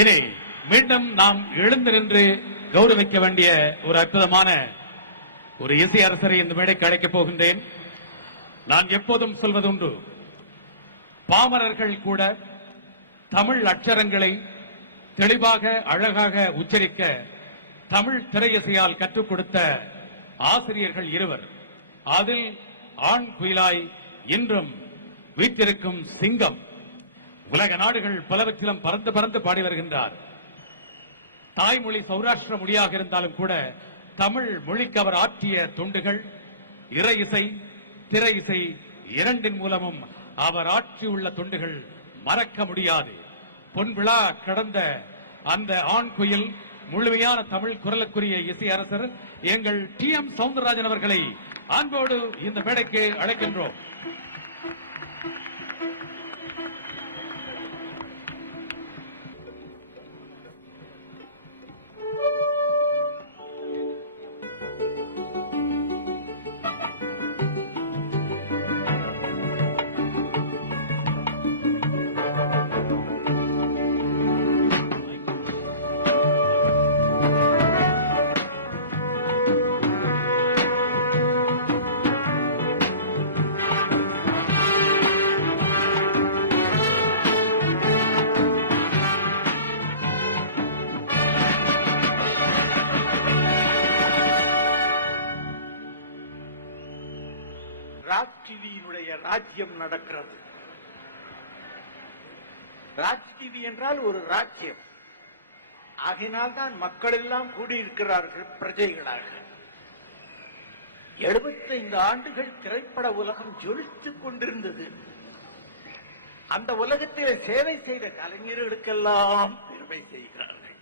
இனி மீண்டும் நாம் எழுந்து நின்று கௌரவிக்க வேண்டிய ஒரு அற்புதமான ஒரு இசை அரசரை இந்த மேடைக்கு அழைக்கப் போகின்றேன். நான் எப்போதும் சொல்வதுண்டு, பாமரர்கள் கூட தமிழ் அட்சரங்களை தெளிவாக அழகாக உச்சரிக்க தமிழ் திரையிசையால் கற்றுக் கொடுத்த ஆசிரியர்கள் இருவர். அதில் ஆண் குயிலாய் இன்றும் வீற்றிருக்கும் சிங்கம் உலக நாடுகள் பலவற்றிலும் பறந்து பறந்து பாடி வருகின்றார். தாய்மொழி சௌராஷ்டிர மொழியாக இருந்தாலும் கூட தமிழ் மொழிக்கு அவர் ஆற்றிய தொண்டுகள் இறை இசை திரை இசை இரண்டின் மூலமும் அவர் ஆற்றியுள்ள தொண்டுகள் மறக்க முடியாது. பொன்விழா கடந்த அந்த ஆண் குயில் முழுமையான தமிழ் குரலுக்குரிய இசை அரசர் எங்கள் TM சவுந்தரராஜன் அவர்களை அன்போடு இந்த மேடைக்கு அழைக்கின்றோம். ராஜ்டிவியினுடைய ராஜ்யம் நடக்கிறது. ராஜ்டிவி என்றால் ஒரு ராஜ்யம். ஆகினால்தான் மக்கள் எல்லாம் கூடியிருக்கிறார்கள் பிரஜைகளாக. 75 ஆண்டுகள் திரைப்பட உலகம் ஜொலித்துக் கொண்டிருந்தது. அந்த உலகத்தில் சேவை செய்த கலைஞர்களுக்கெல்லாம் பெருமை செய்கிறார்கள்.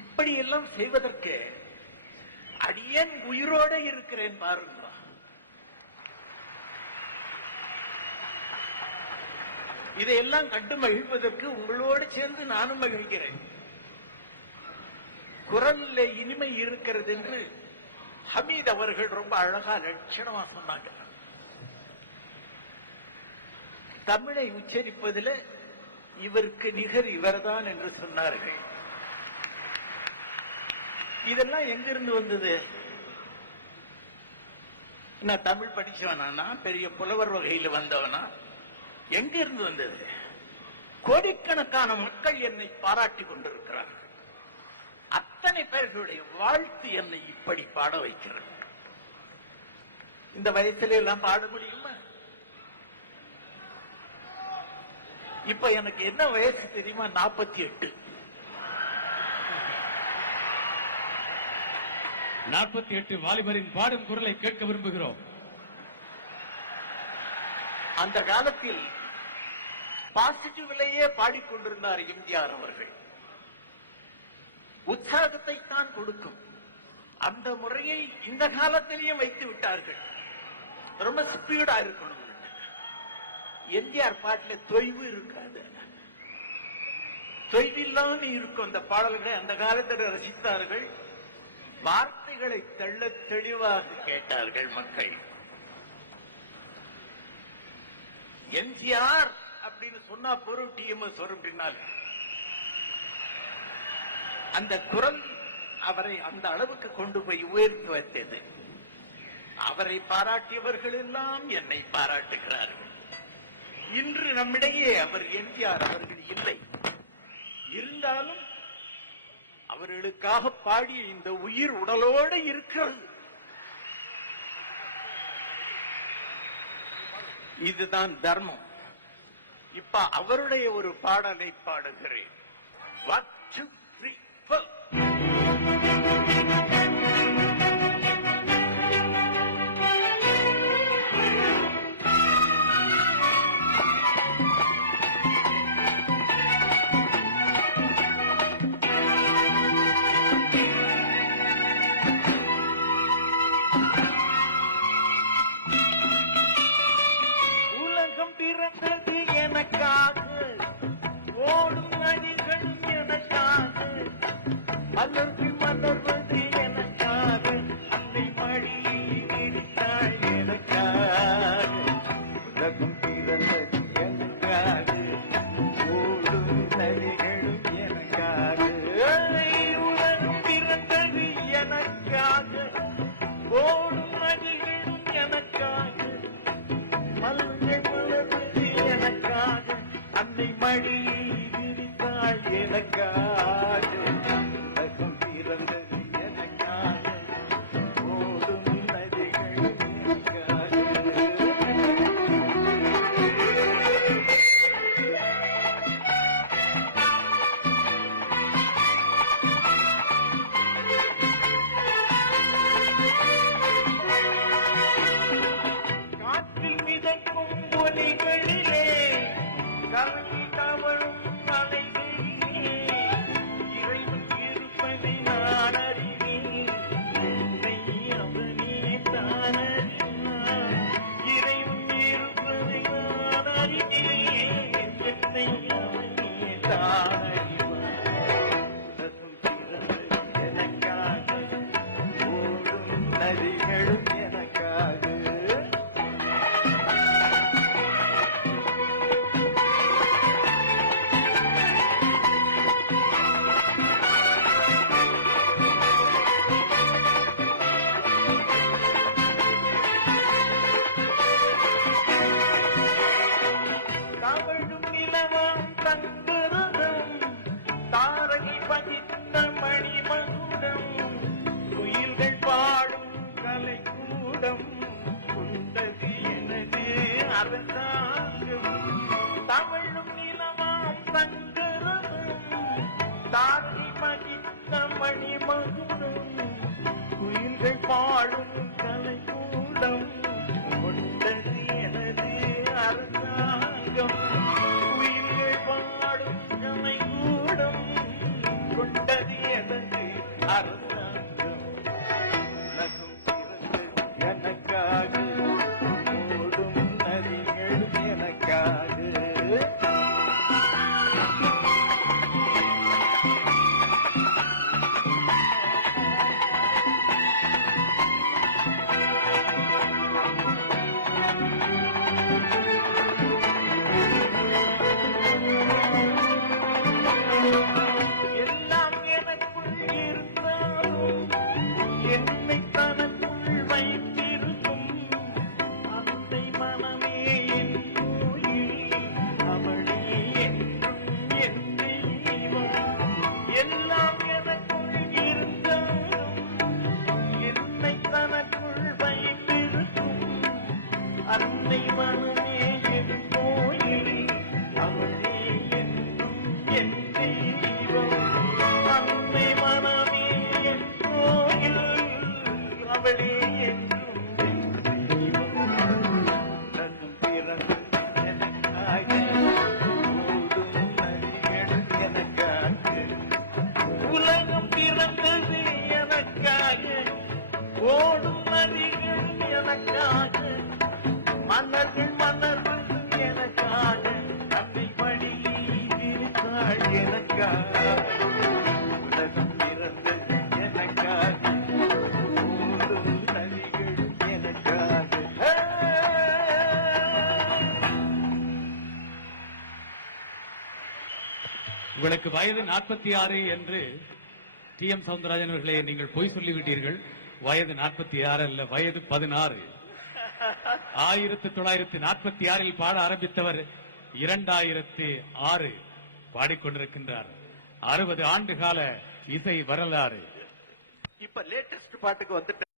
இப்படியெல்லாம் செய்வதற்கு அடியேன் உயிரோட இருக்கிறேன் பாருங்க. இதையெல்லாம் கண்டு மகிழ்வதற்கு உங்களோடு சேர்ந்து நானும் மகிழ்கிறேன். குரலில் இனிமை இருக்கிறது என்று ஹமீத் அவர்கள் ரொம்ப அழகா லட்சணமா சொன்னாங்க. தமிழை உச்சரிப்பதில் இவருக்கு நிகர் இவர்தான் என்று சொன்னார்கள். இதெல்லாம் எங்கிருந்து வந்தது? நான் தமிழ் படிச்சவனா, பெரிய புலவர் வகையில் வந்தவனா? எங்க இருந்து வந்தது? கோடிக்கணக்கான மக்கள் என்னை பாராட்டி கொண்டிருக்கிறார்கள். அத்தனை பேர்களுடைய வாழ்த்து என்னை இப்படி பாட வைக்கிறது. இந்த வயசுல எல்லாம் பாட முடியுமா? இப்ப எனக்கு என்ன வயசு தெரியுமா? 48. 48 வாலிபரின் பாடும் குரலை கேட்க விரும்புகிறோம். அந்த காலத்தில் பாசிட்டிவ்லேயே பாடிக்கொண்டிருந்தார் எம்ஜிஆர் அவர்கள். உற்சாகத்தை தான் கொடுக்கும். அந்த முறையை இந்த காலத்திலேயே வைத்து விட்டார்கள். ரொம்ப ஸ்பீடா இருக்கணும். எம்ஜிஆர் பாட்டில் தொய்வு இருக்காது, தொய்வில்லாம இருக்கும். அந்த பாடல்களை அந்த காலத்தில் ரசித்தார்கள். வார்த்தைகளை தெள்ள தெளிவாக கேட்டார்கள் மக்கள். எம்ஜிஆர் அப்படின்னு சொன்னா பொருள் டிஎம்எஸ் வரும் பின்னால். அந்த குரல் அவரை அந்த அளவுக்கு கொண்டு போய் உயர்த்தி வைத்தது. அவரை பாராட்டியவர்கள் எல்லாம் என்னை பாராட்டுகிறார்கள். இன்று நம்மிடையே அவர் எம்ஜிஆர் அவர்கள் இல்லை. இருந்தாலும் அவர்களுக்காக பாடிய இந்த உயிர் உடலோடு இருக்கிறது. இதுதான் தர்மம். இப்ப அவருடைய ஒரு பாடலை பாடுகிறேன். உலகம் பிறந்தது எனக்காக, ஓடும் நதிகள் எனக்காக, மலர்ந்து மலர்வது எனக்காக, அன்னை மடியில் எடுத்தாள் எனக்காக. உலகம் பிறந்தது எனக்காக, ஓடும் எனக்காக உலகம் பிறந்தது எனக்காக ஓடும் நதிகள் எனக்காக காற்றில் மிதக்கும் ஒலிகளிலே கலந்து தவழும் அலைகளிலே இறைவன் இருப்பதை நான் அறிவேன் என்னை அவனே தான் அறிவான் இறைவன் இருப்பதை நான் அறிவேன் என்னை அவனே தான் அறிவான் உலகம் பிறந்தது எனக்காக ஓடும் நதிகளும் எனக்காக தவழும் நிலவாம் தங்குரதம் தாரகை பதித்த மணிமகுடம் குயில்கள் பாடும் கலைக்கூடம் கொண்டது எனது அரசாங்கம் தவழும் நிலவாம் தங்குரதம் தாரகை பதித்த மணிமகுடம் குயில்கள் பாடும் கலைக்கூடம் கொண்டது எனது அரசாங்கம் உயிர்கள் பாடும் கலைக்கூடம் கொண்டது எனது அரசாங்கம் உலகம் பிறந்தது எனக்காக ஓடும் நதிகள் எனக்காக எல்லாம் எனக்குள் இருந்தாலும் என்னை தனக்குள் வைத்திருக்கும் அத்தை மனமே என் கோயில் அவளே என்றும் என் தெய்வம் எல்லாம் எனக்குள் இருந்தாலும் என்னை தனக்குள் வைத்திருக்கும் அத்தை மனமே என் கோயில் அவளே என்றும் என் தெய்வம் அன்னை மனமே என் கோயில் அவளே என்றும் என் தெய்வம் உலகம் பிறந்தது எனக்காக ஓடும் நதிகள் எனக்காக உலகம் பிறந்தது எனக்காக ஓடும் நதிகள் எனக்காக மன்னர்கள் மன்னர்கள் எனக்காக அன்னை படித்தாள் எனக்காக உலகம் பிறந்தது எனக்காக ஓடும் நதிகள் எனக்காக உங்களுக்கு வயது 46 என்று டி எம் சவுந்தரராஜன் அவர்களே நீங்கள் பொய் சொல்லிவிட்டீர்கள். வயது 46 அல்ல, வயது 16. 1946 பாட ஆரம்பித்தவர் 2006 பாடிக்கொண்டிருக்கின்றார். 60 ஆண்டு கால இசை வரலாறு. இப்ப லேட்டஸ்ட் பாட்டுக்கு வந்துட்டு